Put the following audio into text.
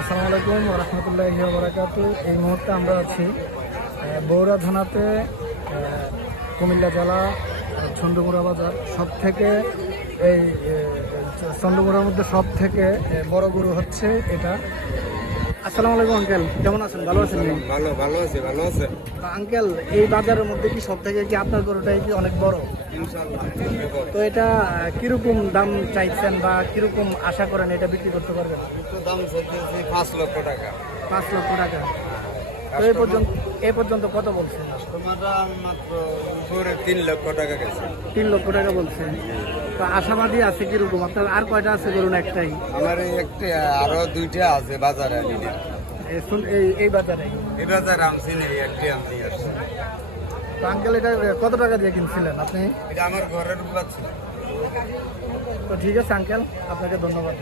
আসসালামু আলাইকুম রহমতুল্লাহি ওয়া বারাকাতুহু। এই মুহূর্তে আমরা আছি বগুড়া থানাতে, কুমিল্লা জেলা, চন্দ্রপুরা বাজার। সব থেকে এই চন্দ্রপুরার মধ্যে সব থেকে বড় গরু হচ্ছে এটা। আসসালামু আলাইকুম আঙ্কেল, কেমন আছেন? ভালো আছেন? ভালো আছে, ভালো আছে। আঙ্কেল, এই বাজারের মধ্যে কি সব থেকে কি আপনার গরুটাই কি অনেক বড়? ইনশাআল্লাহ। তো এটা কিরকম দাম চাইছেন বা কিরকম আশা করেন এটা বিক্রি করতে পারবেন? একটু দাম চাইতেছি 5 লক্ষ টাকা। 5 লক্ষ টাকা। তো এই পর্যন্ত কত বলছেন? কাস্টমাররা মাত্র উপরে 3 লক্ষ টাকা গেছে। 3 লক্ষ টাকা বলছেন। তো আশাবাদী আছে কিরকম? আপনার আর কয়টা আছে গরু? একটাই? আমার এই একটা, আরো 2টা আছে বাজারে। এই বাজারে? এই বাজারে আমছি নেই, একটি আমছি আসছে। তো আঙ্কেল, এটা কত টাকা দিয়ে কিনছিলেন আপনি? এটা আমার ঘরের উপর ছিল। তো ঠিক আছে আঙ্কেল, আপনাকে ধন্যবাদ।